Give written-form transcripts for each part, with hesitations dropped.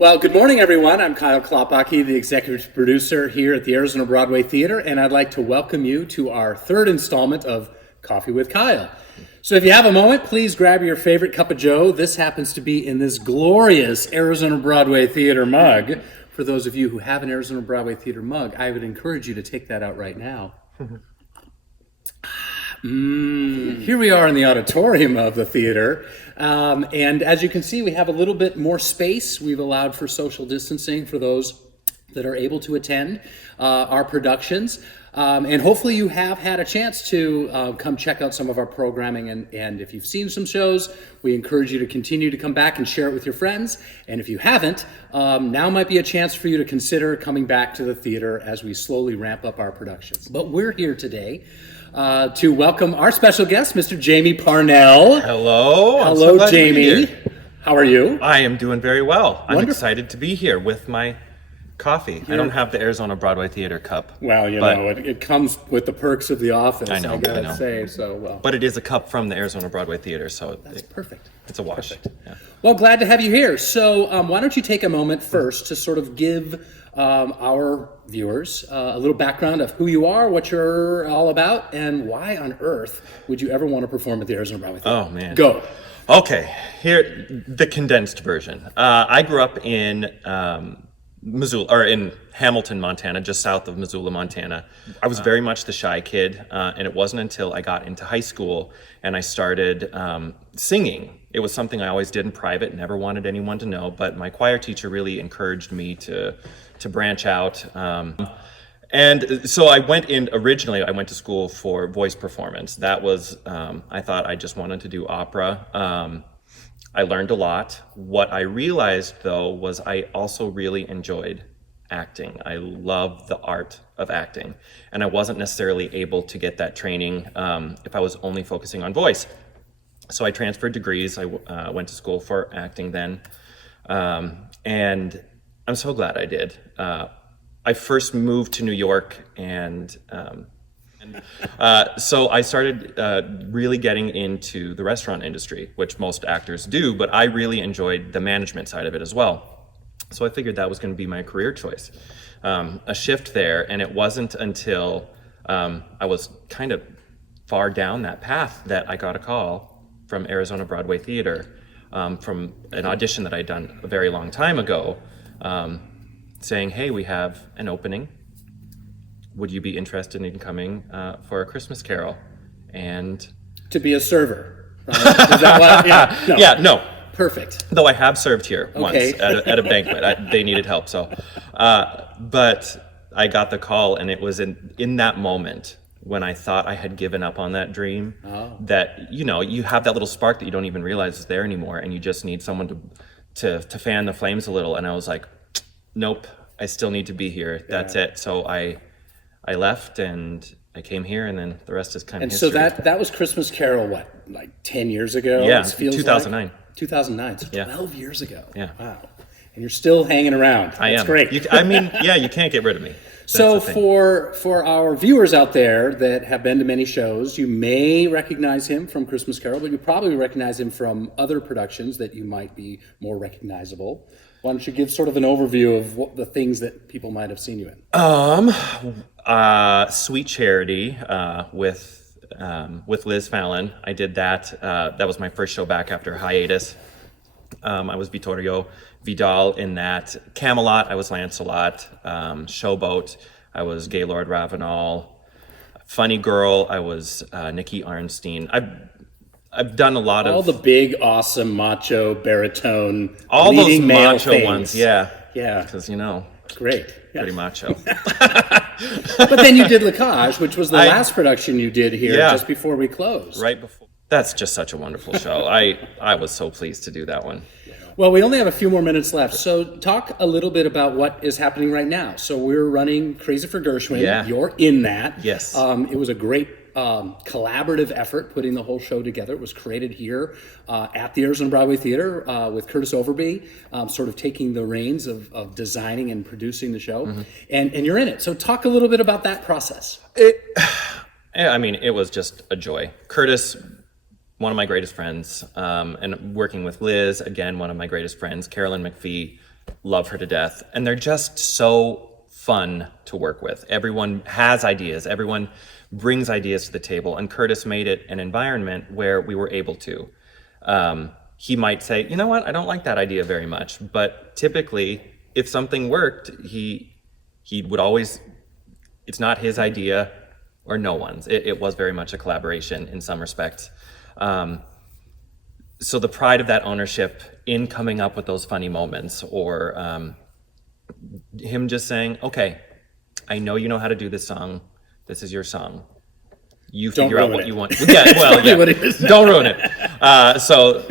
Well, good morning, everyone. I'm Kiel Klaphake, the executive producer here at the Arizona Broadway Theater, and I'd like to welcome you to our third installment of Coffee with Kiel. So if you have a moment, please grab your favorite cup of joe. This happens to be in this glorious Arizona Broadway Theater mug. For those of you who have an Arizona Broadway Theater mug, I would encourage you to take that out right now. Here we are in the auditorium of the theater, and as you can see, we have a little bit more space. We've allowed for social distancing for those that are able to attend our productions, and hopefully you have had a chance to come check out some of our programming, and if you've seen some shows, we encourage you to continue to come back and share it with your friends, and if you haven't, now might be a chance for you to consider coming back to the theater as we slowly ramp up our productions. But we're here today to welcome our special guest, Mr. Jamie Parnell. Hello. Hello, Jamie. How are you? I am doing very well. I'm Wonderful. excited to be here with my coffee. I don't have the Arizona Broadway Theater cup. Well, you know, it comes with the perks of the office, I know. gotta say, so well. But it is a cup from the Arizona Broadway Theater, so That's perfect. it's a wash. Yeah. Well, glad to have you here. So why don't you take a moment first to sort of give our viewers a little background of who you are, what you're all about, and why on earth would you ever want to perform at the Arizona Broadway Theater? Oh, man. Go. Okay, here, the condensed version. I grew up in Missoula, or in Hamilton, Montana, just south of Missoula, Montana. I was very much the shy kid, and it wasn't until I got into high school and I started singing. It was something I always did in private, never wanted anyone to know, but my choir teacher really encouraged me to branch out. And so I originally I went to school for voice performance. That was, I thought I just wanted to do opera. I learned a lot. What I realized, though, was I also really enjoyed acting. I love the art of acting, and I wasn't necessarily able to get that training if I was only focusing on voice. So I transferred degrees. I went to school for acting then, and I'm so glad I did. I first moved to New York, and so I started really getting into the restaurant industry, which most actors do, but I really enjoyed the management side of it as well. So I figured that was going to be my career choice. A shift there, and it wasn't until I was kind of far down that path that I got a call from Arizona Broadway Theater from an audition that I'd done a very long time ago, saying, hey, we have an opening. Would you be interested in coming for a Christmas Carol? And To be a server. Right? Is that what? Yeah. No. yeah, no. Perfect. Though I have served here once Okay. at a banquet. They needed help, so. But I got the call, and it was in that moment when I thought I had given up on that dream, that, you know, you have that little spark that you don't even realize is there anymore, and you just need someone to fan the flames a little. And I was like, nope, I still need to be here. That's it. So I left, and I came here, and then the rest is kind of And history. so that was Christmas Carol, what, like 10 years ago? Yeah, It feels 2009. Like? 2009, so Yeah. 12 years ago. Yeah. Wow. And you're still hanging around. I That's am. great. You can't get rid of me. That's So the thing. for our viewers out there that have been to many shows, you may recognize him from Christmas Carol, but you probably recognize him from other productions that you might be more recognizable. Why don't you give sort of an overview of what the things that people might have seen you in? Sweet Charity with Liz Fallon. I did that. That was my first show back after hiatus. I was Vittorio Vidal in that. Camelot, I was Lancelot. Showboat, I was Gaylord Ravenel. Funny Girl, I was Nikki Arnstein. I've done a lot All of the big, awesome, macho, baritone, all those leading male macho things. ones. Yeah, Yeah, because you know, great. Yeah. pretty macho. But then you did Lacage, which was the last production you did here just before we closed. Right before. That's just such a wonderful show. I was so pleased to do that one. Well, we only have a few more minutes left, so talk a little bit about what is happening right now. So we're running Crazy for Gershwin. Yeah. You're in that. Yes. It was a great collaborative effort putting the whole show together. It was created here at the Arizona Broadway Theater with Curtis Overby, sort of taking the reins of designing and producing the show. Mm-hmm. And you're in it. So talk a little bit about that process. I mean, it was just a joy. Curtis, one of my greatest friends, and working with Liz, again, one of my greatest friends. Carolyn McPhee, love her to death, and they're just so fun to work with. Everyone has ideas. Everyone brings ideas to the table, and Curtis made it an environment where we were able to. He might say, you know what, I don't like that idea very much, but typically, if something worked, he would always, it's not his idea or no one's. It was very much a collaboration in some respects. So the pride of that ownership in coming up with those funny moments, or him just saying, okay, I know you know how to do this song. This is your song. You figure out what you want. Yeah, well, yeah. Don't ruin it. So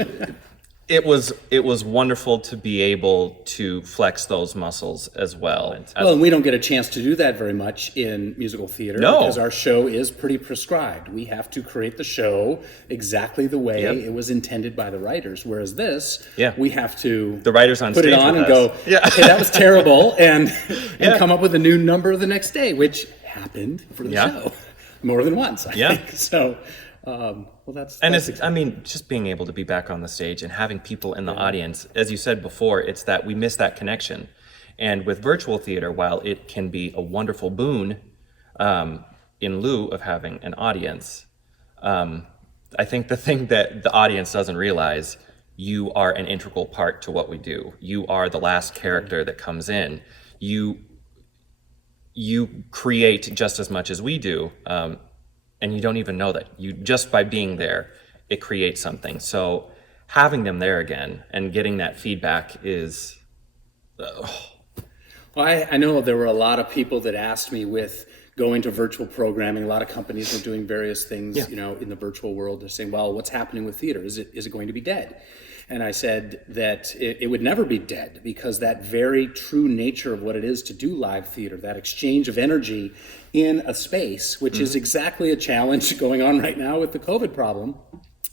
it was wonderful to be able to flex those muscles as well. Well, and we don't get a chance to do that very much in musical theater because our show is pretty prescribed. We have to create the show exactly the way it was intended by the writers. Whereas this, we have to the writers on put stage it on and with go, us. Yeah. okay, that was terrible, and come up with a new number the next day, which happened for the show more than once, I think. So, well, that's it's, I mean, just being able to be back on the stage and having people in the audience, as you said before, it's that we miss that connection. And with virtual theater, while it can be a wonderful boon in lieu of having an audience, I think the thing that the audience doesn't realize, you are an integral part to what we do. You are the last character that comes in. You create just as much as we do. And you don't even know that. You just by being there, it creates something. So having them there again and getting that feedback is. Well, I know there were a lot of people that asked me with going to virtual programming. A lot of companies are doing various things, you know, in the virtual world. They're saying, "Well, what's happening with theater? Is it going to be dead?" And I said that it would never be dead, because that very true nature of what it is to do live theater, that exchange of energy in a space, which is exactly a challenge going on right now with the COVID problem,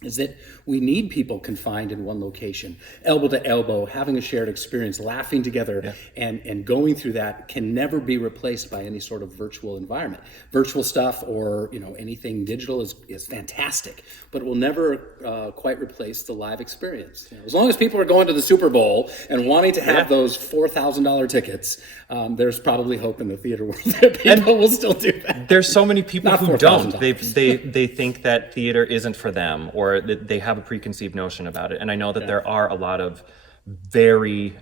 is that we need people confined in one location, elbow to elbow, having a shared experience, laughing together, and going through that can never be replaced by any sort of virtual environment. Virtual stuff or anything digital is fantastic, but it will never quite replace the live experience. As long as people are going to the Super Bowl and wanting to have those $4,000 tickets, there's probably hope in the theater world that people will still do that. There's so many people who don't. They think that theater isn't for them, or that they have a preconceived notion about it. And I know that there are a lot of very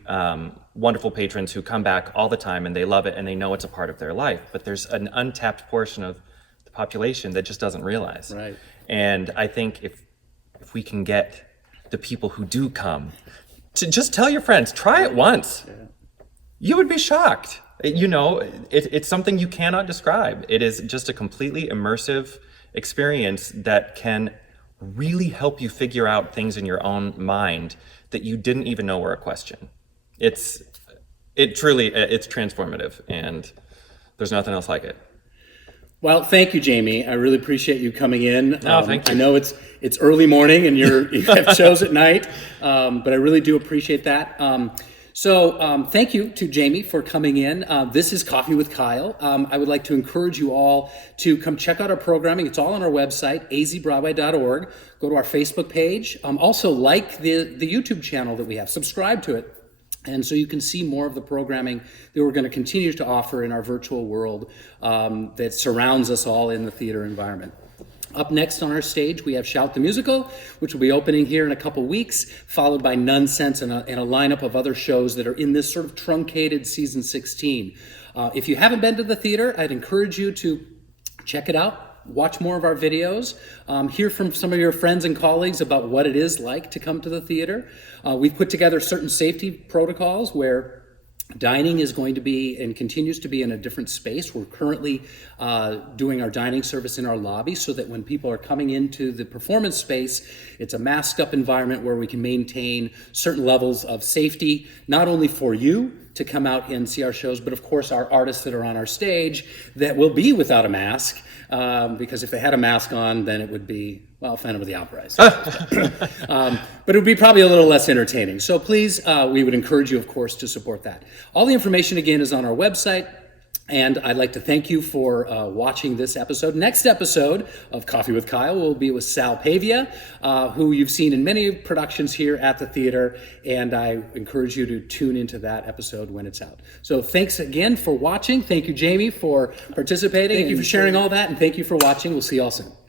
wonderful patrons who come back all the time and they love it and they know it's a part of their life. But there's an untapped portion of the population that just doesn't realize. Right. And I think if we can get the people who do come to just tell your friends, try it once. You would be shocked. It's something you cannot describe. It is just a completely immersive experience that can really help you figure out things in your own mind that you didn't even know were a question. It's transformative, and there's nothing else like it. Well, thank you, Jamie. I really appreciate you coming in. Thank you. I know it's early morning and you have shows at night, but I really do appreciate that. So thank you to Jamie for coming in. This is Coffee with Kyle. I would like to encourage you all to come check out our programming. It's all on our website, azbroadway.org. Go to our Facebook page. Also like the YouTube channel that we have. Subscribe to it. And so you can see more of the programming that we're going to continue to offer in our virtual world that surrounds us all in the theater environment. Up next on our stage, we have Shout the Musical, which will be opening here in a couple weeks, followed by Nonsense and a lineup of other shows that are in this sort of truncated season 16. If you haven't been to the theater, I'd encourage you to check it out, watch more of our videos, hear from some of your friends and colleagues about what it is like to come to the theater. We've put together certain safety protocols where dining is going to be and continues to be in a different space. We're currently doing our dining service in our lobby so that when people are coming into the performance space, it's a masked up environment where we can maintain certain levels of safety, not only for you to come out and see our shows, but of course our artists that are on our stage that will be without a mask, because if they had a mask on, then it would be, well, Phantom of the Opera. But it would be probably a little less entertaining. So please, we would encourage you, of course, to support that. All the information, again, is on our website. And I'd like to thank you for watching this episode. Next episode of Coffee with Kyle will be with Sal Pavia, who you've seen in many productions here at the theater. And I encourage you to tune into that episode when it's out. So thanks again for watching. Thank you, Jamie, for participating. Thank you for sharing all that. And thank you for watching. We'll see you all soon.